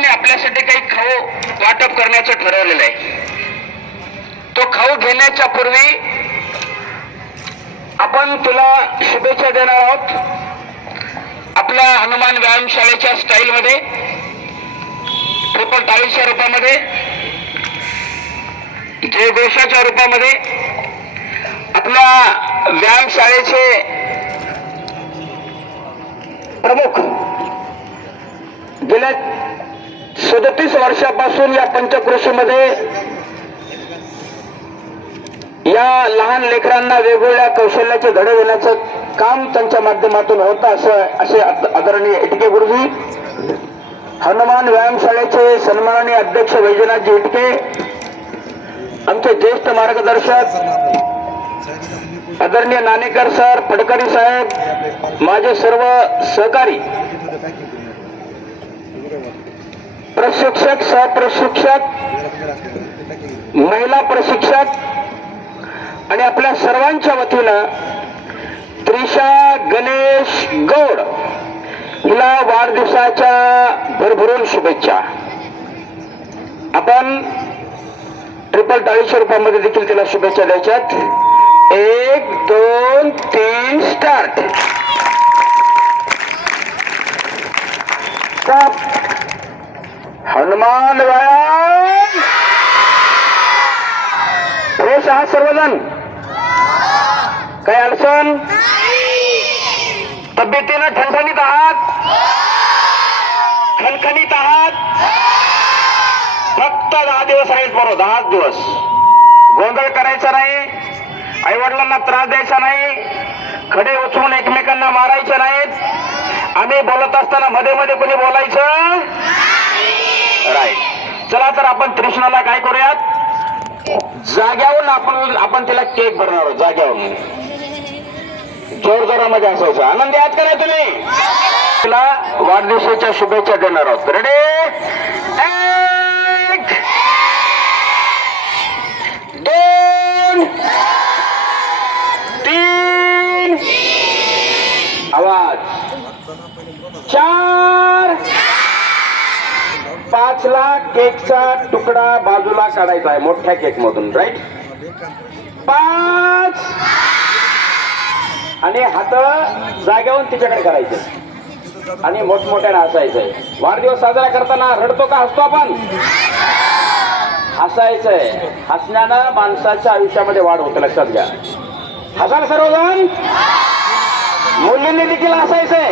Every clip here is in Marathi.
समाजाने आपल्यासाठी काही खाऊ वाटप करण्याचं ठरवलेलं आहे. तो खाऊ घेण्याच्या पूर्वी आपण तुला शुभेच्छा देणार आहोत. आपल्या हनुमान व्यायामशाळेच्या स्टाईल मध्ये ट्रिपल टाळीच्या रूपामध्ये, जयघोषाच्या रूपामध्ये आपल्या व्यायामशाळेचे प्रमुख गेल्या 37 वर्षापासून या पंचक्रोशीमध्ये या लहान लेकरांना वेगवेगळ्या कौशल्याचे धडे देण्याचं काम त्यांच्या माध्यमातून होतं. असे आदरणीय इटके गुरुजी, हनुमान व्यायामशाळेचे सन्माननीय अध्यक्ष वैजनाथजी इटके, आमचे ज्येष्ठ मार्गदर्शक आदरणीय नाणेकर सर, फडकरी साहेब, माझे सर्व सहकारी, प्रशिक्षक, सहप्रशिक्षक, महिला प्रशिक्षक आणि आपल्या सर्वांच्या वतीनं त्रिशा गणेश गौड हिला वाढदिवसाच्या भरभरून शुभेच्छा. आपण ट्रिपल टाळीच्या रूपामध्ये देखील तिला शुभेच्छा द्यायच्यात. 1 2 3 स्टार्ट. हनुमान व्यायाम. फ्रेश आहात सर्वजण? काय अडचण? तब्येतीनं ठणठणीत आहात? खणखणीत आहात? फक्त 10 दिवस आहेत बरोबर, 10 दिवस. गोंधळ करायचा नाही, आई वडिलांना त्रास द्यायचा नाही, खडे उचलून एकमेकांना मारायचे नाहीत. आम्ही बोलत असताना मध्ये मध्ये कोणी बोलायचं राईट. चला तर आपण कृष्णाला काय करूयात, जाग्यावरून आपण तिला केक भरणार आहोत. जाग्यावरून जोर जोरामध्ये असायचं. आनंदी आहात का नाही तुम्ही? तिला वाढदिवसाच्या शुभेच्छा देणार आहोत. रेडी? 1 2 3 आवाज 4 5 ला केकचा तुकडा बाजूला काढायचा आहे मोठ्या केक मधून. राईट? 5 आणि हात जाग्यावरून तिच्याकडे करायचे आणि मोठमोठ्याने हसायचंय. वाढदिवस साजरा करताना रडतो का हसतो आपण? हसायचंय. हसण्यानं माणसाच्या आयुष्यामध्ये वाढ होते, लक्षात घ्या. हसा सर्वजण. मुलींनी देखील हसायचंय.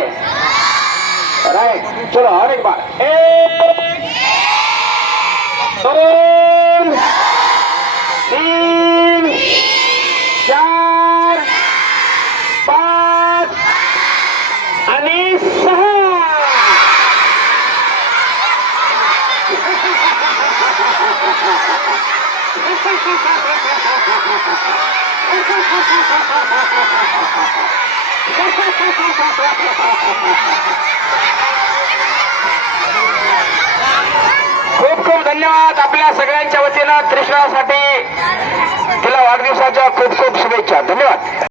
राईट. चलो और एक बार. 1 2 3 4 5 आणि 6. खूप खूप धन्यवाद आपल्या सगळ्यांच्या वतीनं. कृष्णासाठी तिला वाढदिवसाच्या खूप खूप शुभेच्छा. धन्यवाद.